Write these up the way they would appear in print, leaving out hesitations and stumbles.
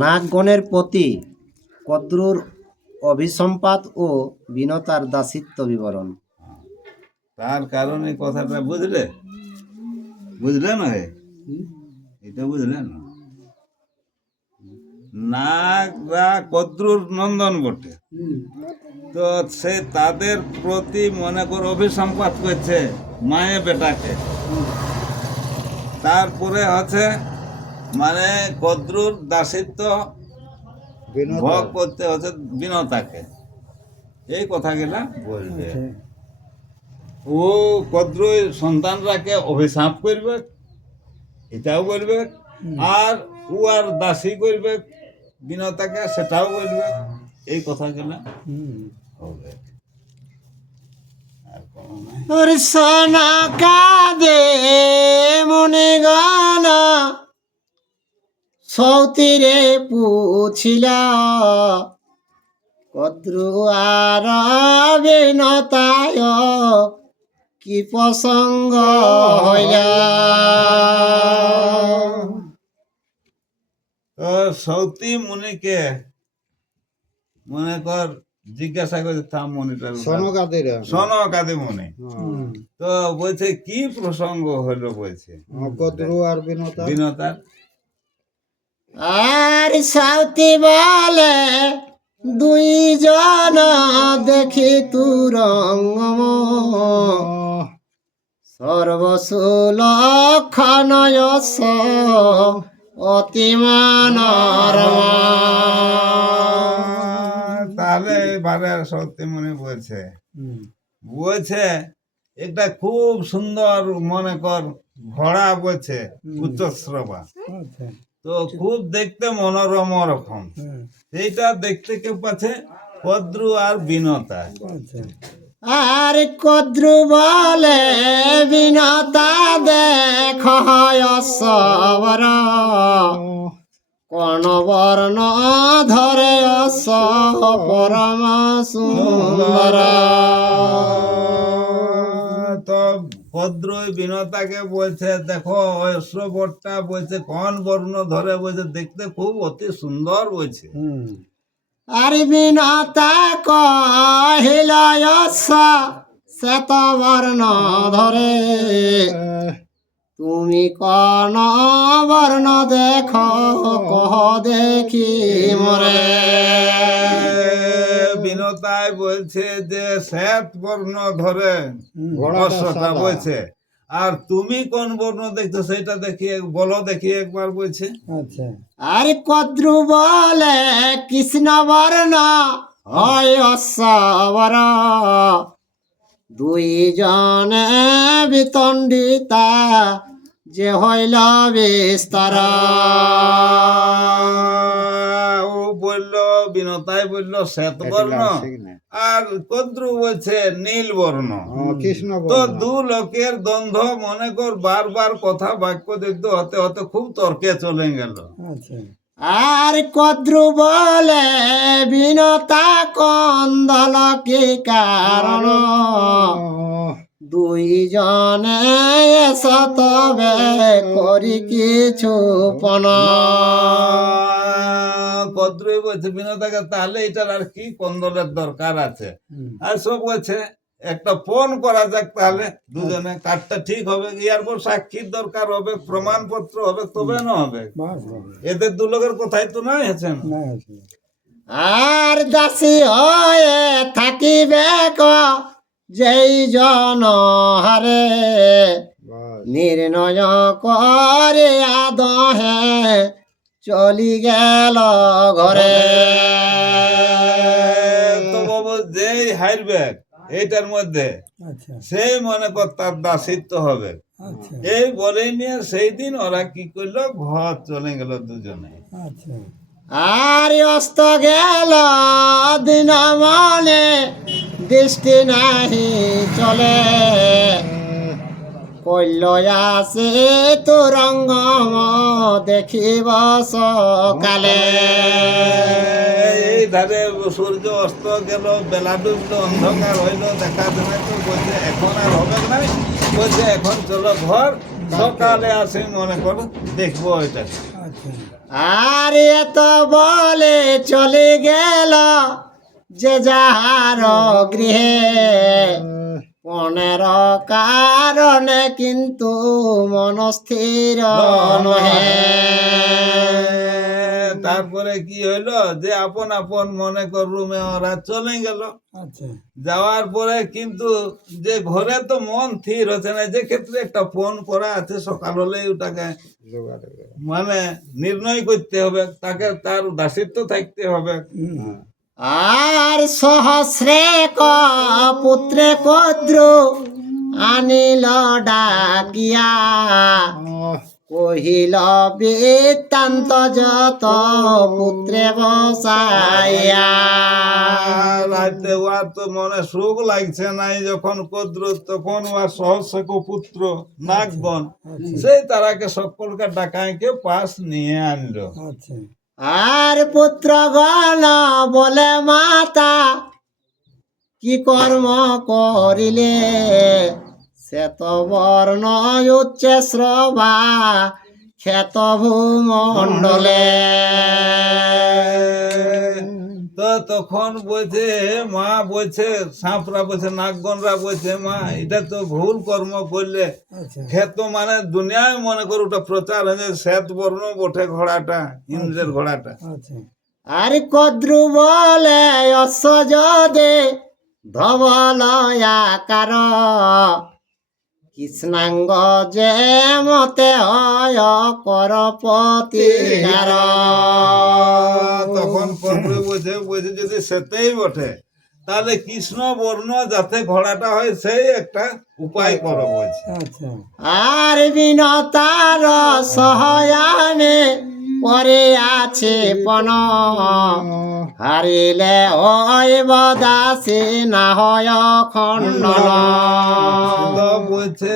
নাগগণের প্রতি কদ্রুর অভিসম্পাত ও বিনতার দাসিত্ব বিবরণ। তার কারণে কথাটা বুঝলে না এটা বুঝলেন না? নাগরা কদ্রুর নন্দন বটে, তো সে তাদের প্রতি মনে কর অভিসম্পাত করছে মায়ে বেটাকে। তারপরে হচ্ছে মানে কদ্রুর দাসিত্ব ভোগ করতে হচ্ছে বিনতাকে। এই কথাগুলা বলবে। ও কদ্র সন্তানরাকে অভিশাপ করবে, এটাও বলবে, আর ও আর দাসী করবে বিনতাকে, সেটাও বলবে। এই কথাগুলা হবে। আর কোনো নাই। সোনা কাঁদে মনে গানা সৌতিরে পুছিল কদ্রু আর বিনতায় কি প্রসঙ্গ হইল। তো সৌতি মুনিকে মনে কর জিজ্ঞাসা করে থাম মনিটার সনকাদি মুনি, তো বলছে কি প্রসঙ্গ হলো, বলছে কদ্রু আর বিনতার। আর সাউতি বলে দুইজন দেখি তুরঙ্গম সর্বসুলক্ষণয়স অতিমানরমা। তাহলে এবারে সত্যি মনে বলছে একটা খুব সুন্দর মনে কর ঘোড়া বলছে উচ্চশ্রবা, তো খুব দেখতে মনোরম রকম। এইটা দেখতে কেউ পাচ্ছে কদ্রু আর বিনতা। আর কদ্রু বলে বিনতা দেখ সবর কোন বর্ণ ধরে অস পরম সুন্দর। তো কদ্রু বিনতাকে বলছে দেখো অশ্বরটা বলছে কোন বর্ণ ধরে, বলছে দেখতে খুব অতি সুন্দর বলছে। আর বিনতা কহিল শ্বেত বর্ণ ধরে তুমি কোন বর্ণ দেখ কহ দেখি মরে। বিনতায় বলছে যে শ্বেত বর্ণ ধরে অশ্বটা বলছে, আর তুমি কোন বর্ণ দেখছো সেটা দেখি বলো দেখি একবার, বলছে। আর কদ্রু বলে কৃষ্ণ বর্ণ হয় অশ্বর দুইজনে বিতণ্ডিতা যে হইল বিস্তার। ও বলল বিনতাই বলল শ্বেত বর্ণ, আর কদ্রু বলছে নীল বর্ণ। তো দু লোকের দ্বন্দ্ব মনে কর বারবার কথা বাক্য দেখতে হতে হতে খুব তর্কে চলে গেল। আর কদ্রু বলে বিনতা কন্দল কি কারণ দুইজনে সতবে করি কিছু পন। কদ্রু বলছে বিনতাকে তাহলে এটার আর কি কন্দলের দরকার আছে, আর সব বলছে একটা ফোন করা যাক, তাহলে দুজনে কাজটা ঠিক হবে। ইয়ার পর সাক্ষীর দরকার হবে, প্রমাণপত্র হবে, তবে না হবে। এদের দু লোকের কথাই তো নাই আছে। আর দাসী হয়ে থাকিবে যেই জন হারে নির্ণয় করে আদহে চলি গেল ঘরে। তো বাবু যেই হারবে এইটার মধ্যে সেই মনে কর তার দাসিত্ব হবে। এই বলে নিয়ে সেই দিন ওরা কি করলো, ঘর চলে গেল দুজনে। আর অস্ত গেল দিন মনে দৃষ্টি নাহি চলে কল্যাসে তুরঙ্গ দেখিব সকালে। এই ধারে সূর্য অস্ত গেল, বেলা ডুবলো, অন্ধকার হইলো, দেখা যায় তো বলছে এখন আর হবে না, বলছে এখন চলো ঘর, সকালে আসে মনে করো দেখবো এটা। আর এত বলে চলে গেল যে যাহার গৃহে, 15 কারণে কিন্তু মনস্থির নহে। তারপরে কি হইলো যে আপন আপন মনে কর রুমে ওরা চলে গেল। যাওয়ার পরে কিন্তু যে ঘরে তো মন স্থির হচ্ছে না, যে ক্ষেত্রে একটা ফোন করা আছে সকাল হলেই ওটাকে মানে নির্ণয় করতে হবে, তাকে তার দাসিত্ব থাকতে হবে। আর সহস্রে পুত্রে কদ্র আনিল ডাকিয়া, কহিল বৃত্তান্ত যত পুত্রে বসাইয়া। রাতে ওর তো মনে সুখ লাগছে নাই, যখন কদ্র তখন ওর সহস্র পুত্র নাগগণ সেই তারাকে সকলকে ডাকাইকে পাশ নিয়ে আনলো। আর পুত্রগণ বলে মাতা কি কর্ম করিলে, সে তো বর্ণ উচ্চে শ্রবা ক্ষেত ভূমণ্ডলে। তো তখন বলছে মা, বলছে সাঁপরা, বলছে নাগগণরা বলছে মা এটা তো ভুল কর্ম করলে, ক্ষেত মানে দুনিয়ায় মনে করো ওটা প্রচার হয়েছে শ্বেত বর্ণ বটে ঘোড়াটা, ইন্দ্রের ঘোড়াটা। আর কদ্রু বলে অসজদে ধবল আকার, কৃষ্ণাঙ্গ যে মতে হয় করপতিকার। তখন কদ্রু বলছে বলছে যদি সেটাই বটে তাহলে কৃষ্ণ বর্ণ যাতে ঘোড়াটা হয় সেই একটা উপায় করো বলছে। আর বিনতার সহায়ামে পরে আছে পন, হারিলে হইব দাসী না হয় খণ্ডন। তো বলছে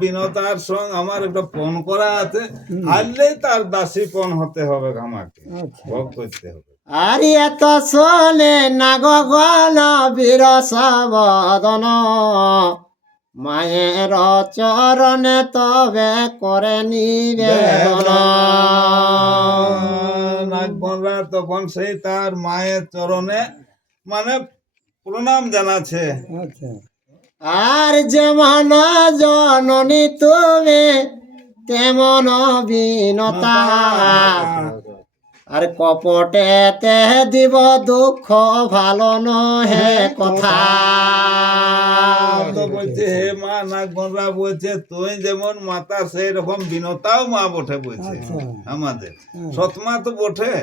বিনতার সঙ্গ আমার একটা পণ করা আছে, হারলেই তার দাসী পণ হতে হবে, আমাকে ভোগ করতে হবে। আর এত শোনে নাগগণ বিরস বদন, মায়ের চরণে তবে করে নিবেদন। নাগগণরা তখন সেই তার মায়ের চরণে মানে প্রণাম জানাচ্ছে। আর যেমন জননী তুমি তেমন বিনতা, আর কপটেতে দিব দুঃখ ভালো নহে কথা। তো বলছে হে মা, নাগগণরা বলছে তুই যেমন মাতা সেই রকম বিনতাও মা বটে বলছে আমাদের, সৎমা তো বটে,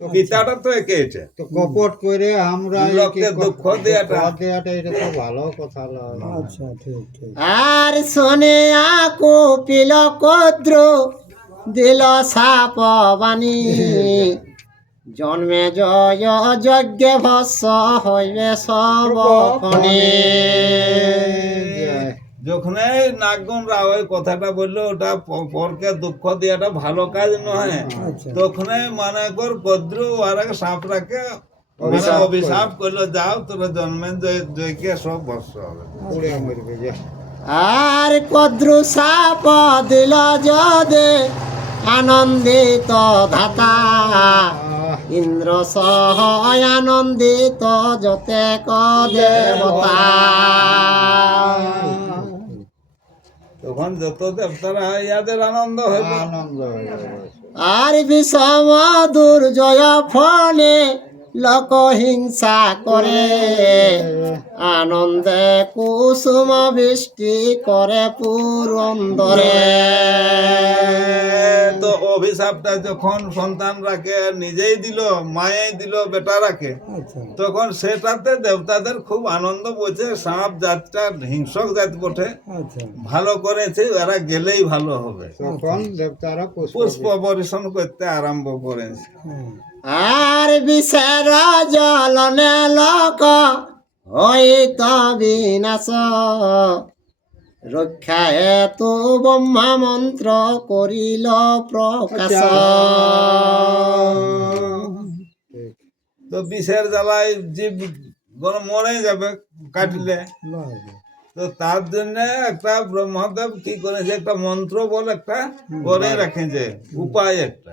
পিতাটা তো একে এটা। তো কপট করে আমরা লোককে দুঃখ দেয়াটা এটা তো ভালো কথা লয়। আচ্ছা, ঠিক ঠিক। আর শোনে কুপিল কদ্র দিল সাপ বাণী, জন্মে জয় যজ্ঞে ভস্য হইবে সবক্ষণে। যখনই নাগগণরা ওই কথাটা বললো ওটা পরকে দুঃখ দেওয়াটা ভালো কাজ নয়, তখনই মানে কর কদ্রু আর সাঁপরাকে মানে অভিশাপ করলো, যাও তোরা জন্মের যজ্ঞে সব ভস্য হবে। আর কদ্রু সাপ দিল যদে আনন্দিত ধাতা, ইন্দ্র সহ আনন্দিত যতেক দেবতা। তখন যত দেবতারা ইয়াদের আনন্দ হইল। আর বিষম দুর্জয় ফলে লোক হিংসা করে, আনন্দে কুসুম বৃষ্টি করে পুরন্দরে। তো অভিশাপটা যখন সন্তানরাকে নিজেই দিল, মায়েই দিল বেটারাকে, তখন সেটাতে দেবতাদের খুব আনন্দ বলছে, সাপ জাতটা হিংসক জাত বটে, ভালো করেছে, এরা গেলেই ভালো হবে। তখন দেবতারা পুষ্প বর্ষণ করতে আরম্ভ করেছে। আর বিষের জলনে লোক হইত বিনাশ, রক্ষা হেতু ব্রহ্মা মন্ত্র করিল প্রকাশ। ঠিক। তো বিষের জ্বালায় জীব মরে যাবে কাটলে। তো তার জন্য একটা ব্রহ্মদেব কি করেছে, একটা মন্ত্র বলে একটা করে রেখেছে, উপায় একটা।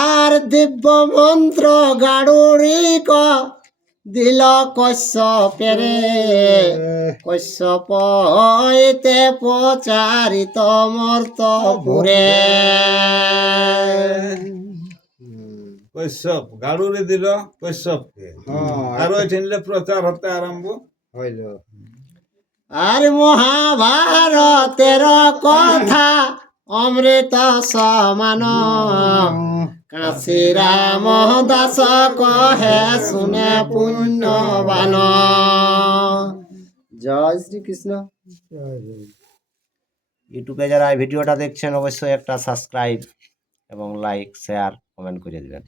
আর দিব্য মন্ত্র গাড়ুরিক দিল কশ্যপেরে, কশ্যপ হইতে প্রচারিত মর্তপুরে। কশ্যপ গাড়ুরে দিল কশ্যপকে, আর ওই ঠিনলে প্রচার হতে আরম্ভ হইল। আর মহাভারতের কথা অমৃত সমান, কাশী রাম দাস কহে শুনে পুণ্যবান। জয় শ্রীকৃষ্ণ। ইউটিউবে যারা এই ভিডিওটা দেখছেন অবশ্যই একটা সাবস্ক্রাইব এবং লাইক শেয়ার কমেন্ট করে দেবেন।